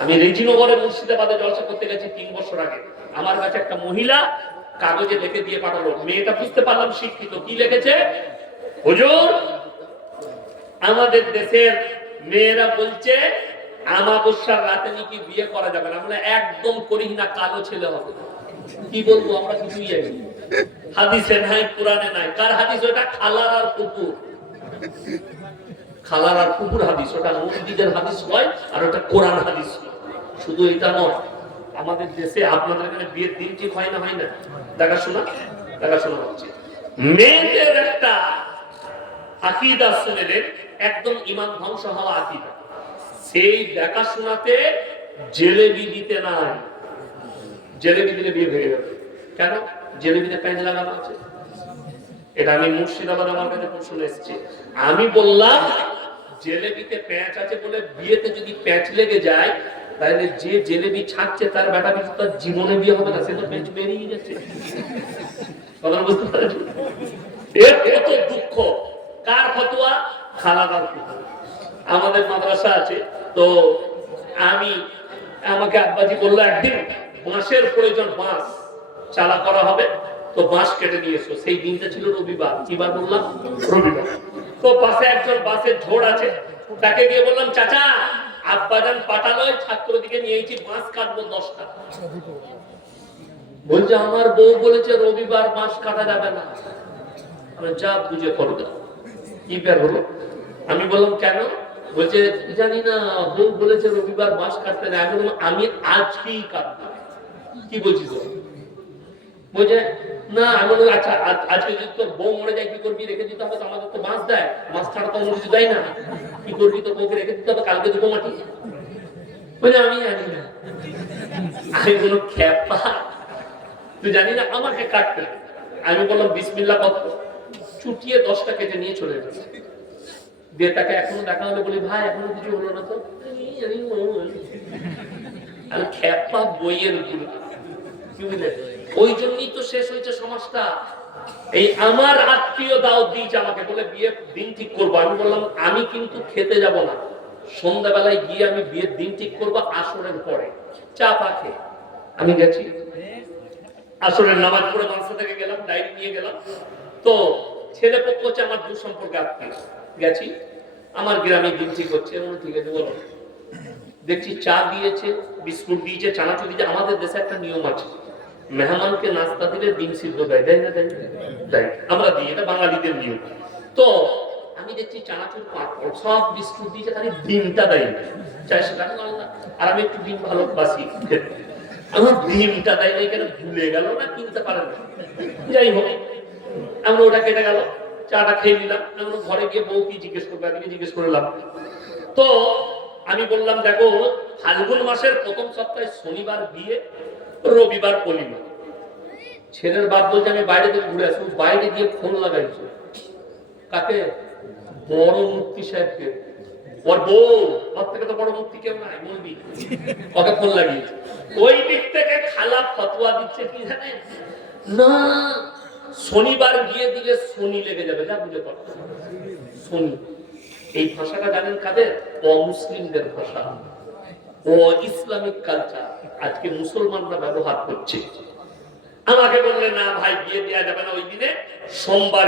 আমি রেজিনগরে মুর্শিদাবাদে জলসা করতে গেছি 3 বছর আগে। আমার কাছে একটা মহিলা কাগজে লিখে দিয়ে পাঠালো, মেয়েটা বুঝতে পারলাম শিক্ষিত। কি লিখেছে? হুজুর, আমাদের দেশের মেয়েরা বলছে আমাবস্যার রাতে নাকি বিয়ে করা যাবে না। আমরা একদম করি না, কালো ছেলে হবে। কি বলবো, আমরা কিছুই জানি না। হাদিসে নাই, কোরআনে নাই। কার হাদিস ওটা? খালার আর কুকুর। খালার আর কুকুর হাদিস, ওটা মুফতিদের হাদিস নয়, আর ওটা কোরআন হাদিস। শুধু এটা নয়, আমাদের দেশে আপনাদের এখানে বিয়ের দিন ঠিক হয় না, হয় না? দেখাশোনা হচ্ছে। মেয়েদের একটা আকীদা শুনেলেন, একদম ঈমান ধ্বংস হওয়া আকীদা। সেই দেখাশোনাতে জেলেবি দিতে নাই। জেলেবি দিলে বিয়ে ভেঙে যাবে। কেন? জেলেবিতে প্যাঁচ লাগানো আছে। এটা আমি মুর্শিদাবাদ আমার কাছে শুনে এসেছি। আমি বললাম জেলেবিতে প্যাঁচ আছে বলে বিয়েতে যদি প্যাঁচ লেগে যায়, তাহলে যে জেলেবি ছাড়ছে তার বেটা বেটি তার জীবনে বিয়ে হবে না, সে তো প্যাঁচ বেরিয়ে গেছে। কথা বুঝতে পারছি? এর কত দুঃখ। কার ফতোয়া? খালাদার ফতোয়া। আমাদের মাদ্রাসা আছে, তো আমাকে আব্বাজি বললো একদিন বাঁশের প্রয়োজন, বাঁশ চালা করা হবে, তো বাঁশ কেটে নিয়ে এসো। সেই দিনটা ছিল রবিবার। কি বার বললাম? রবিবার। তো পাশে একজন বাঁশের ঝোড় আছে, তাকে গিয়ে বললাম, চাচা আব্বাজান পাঠালো, ছাত্র দিকে নিয়েছি, বাঁশ কাটবো 10টা। বলছে আমার বউ বলেছে রবিবার বাঁশ কাটা যাবে না। যা বুঝে করবে। কি ব্যাপার হলো? আমি বললাম কেন? বলছে জানি না, বউ বলেছে রবিবার বাঁশ কাটতে না। আমি আজকেই কাটবো। কি বলছিস? বলছে না। আমি বললাম আচ্ছা, আজকে যদি তোর বউ মরে যায় কি করবি? রেখে দিতে হবে তো, আমাদের তো বাঁশ দেয়, বাঁশ ছাড়া তো মরে দেয় না। কি করবি? তোর বউকে রেখে দিতে হবে, কালকে দেবো মাটি। বলে আমি জানি না। আমি কোনো খেপা, তুই জানি না, আমাকে কাটতে। আমি বললাম বিসমিল্লাহ কত, চুটিয়ে 10টা কেটে নিয়ে চলে গেছে। দিয়ে তাকে এখনো দেখা হলে বলি, ভাই এখনো কিছু হলো না তো? আমি খেপা বইয়ের উপর। কি বুঝলেন? ওই জন্যই তো শেষ হয়েছে সমাজটা। এই আমার আত্মীয় দাওয়াত দিয়েছে আমাকে, বলে বিয়ের দিন ঠিক করবো। আমি বললাম আমি কিন্তু খেতে যাব না, সন্ধ্যাবেলায় গিয়ে আমি বিয়ের দিন ঠিক করবো আসরের পরে, চা পা খেয়ে। আমি গেছি, আসরের নামাজ পড়ে মাদ্রাসা থেকে গেলাম, ডায়েরি নিয়ে গেলাম। তো ছেলে পক্ষ হচ্ছে আমার দূর সম্পর্কে আত্মীয়। গেছি, আমার গ্রামে দিন ঠিক হচ্ছে। ঠিক আছে বলো। দেখছি চা দিয়েছে, বিস্কুট দিয়েছে, চানাচুর দিয়েছে। আমাদের দেশে একটা নিয়ম আছে, মেহমানকে নাস্তা দিলে ডিম সিদ্ধ দেয়, দেয় না? দেয়। আমরা দিই, এটা বাঙালিদের নিয়ম। তো আমি দেখছি চানাচুর, পাঁপড়, সব বিস্কুট দিয়েছে, খালি ডিমটা দেয়। চাই সেটা আর আমি একটু ডিম ভালোবাসি, আমার ডিমটা দেয় না। এখানে ভুলে গেল না, কিনতে পারে না। যাই হোক, আমরা ওটা কেটে গেল, চাটা খেয়ে নিলাম। আমরা ঘরে গিয়ে বউ কি জিজ্ঞেস করবো, আজকে জিজ্ঞেস করলাম। তো আমি বললাম দেখো, ফাল্গুন মাসের প্রথম সপ্তাহে শনিবার বিয়ে, রবিবার পলিমা। ছেলের বাপ বলছে আমি বাইরে থেকে ঘুরে আসবো। বাইরে গিয়ে ফোন লাগাইছে। কাকে? বড় মুফতি সাহেবকে। ওর বউ, ওর থেকে তো বড় মুফতি কেউ নাই, বলবি ওকে ফোন লাগিয়েছে। ওই দিক থেকে খালা ফতোয়া দিচ্ছে কি জানেন? না, শনিবার গিয়ে দিলে শনি লেগে যাবে। যা বুঝে পারত শনি। এই ভাষাটা জানেন কাদের? অমুসলিমদের ভাষা, ও ইসলামিক কালচার। আজকে মুসলমানরা ব্যবহার করছে। আমাকে বললে না ভাই বিয়ে দেওয়া যাবে না ওই দিনে, সোমবার